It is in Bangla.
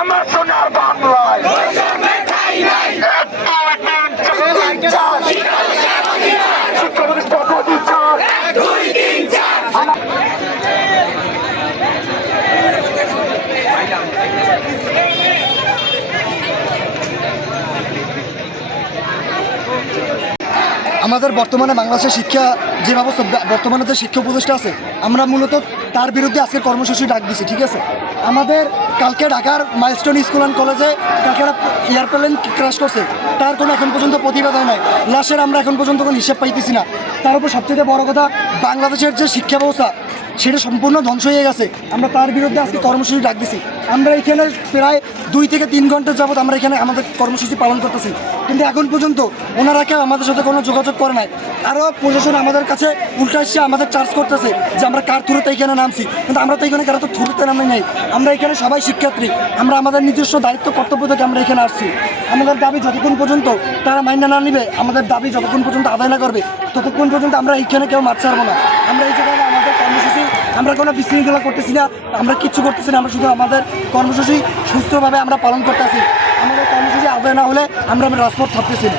আমার সোনার বাংলায় এক, দুই, তিন, চার। শিক্ষা প্রতিষ্ঠা প্রতিষ্ঠান। আমাদের বর্তমানে বাংলাদেশের শিক্ষা যে ব্যবস্থা, বর্তমানে যে শিক্ষা উপদেষ্টা আছে, আমরা মূলত তার বিরুদ্ধে আজকে কর্মসূচি ডাক দিছি, ঠিক আছে? আমাদের কালকে ঢাকার মাইলস্টোন স্কুল অ্যান্ড কলেজে কালকে এয়ারপ্লেন ক্র্যাশ করছে। তার কোনো এখন পর্যন্ত প্রতিবাদ হয় নাই। লাশের আমরা এখন পর্যন্ত কোনো হিসেব পাইতেছি না। তার উপর সবচেয়ে বড় কথা, বাংলাদেশের যে শিক্ষা ব্যবস্থা সেটা সম্পূর্ণ ধ্বংস হয়ে গেছে। আমরা তার বিরুদ্ধে আজকে কর্মসূচি ডাক দিছি। আমরা এখানে প্রায় দুই থেকে তিন ঘণ্টা যাবত আমরা এখানে আমাদের কর্মসূচি পালন করতেছি। কিন্তু এখন পর্যন্ত ওনারা কেউ আমাদের সাথে কোনো যোগাযোগ করে নাই। আরও প্রশাসন আমাদের কাছে উল্টা এসে আমাদের চার্জ করতেছে যে আমরা কার থ্রুতে এখানে নামছি। কিন্তু আমরা তো এখানে কারও তো থ্রুতে নামে নাই। আমরা এখানে সবাই শিক্ষার্থী। আমরা আমাদের নিজস্ব দায়িত্ব, কর্তব্য থেকে আমরা এখানে আসছি। আমাদের দাবি যতক্ষণ পর্যন্ত তারা মাইনা না নিবে, আমাদের দাবি যতক্ষণ পর্যন্ত আদায় না করবে, ততক্ষণ পর্যন্ত আমরা এইখানে কেউ মাছ ছাড়বো না। আমরা এই জায়গায় আমাদের কর্মসূচি আমরা কোনো বিশৃঙ্খলা করতেছি না, আমরা কিচ্ছু করতেছি না, আমরা শুধু আমাদের কর্মসূচি সুস্থভাবে আমরা পালন করতেছি। আমাদের কর্মসূচি আদায় না হলে আমরা রাজপথ থাকতেছি না।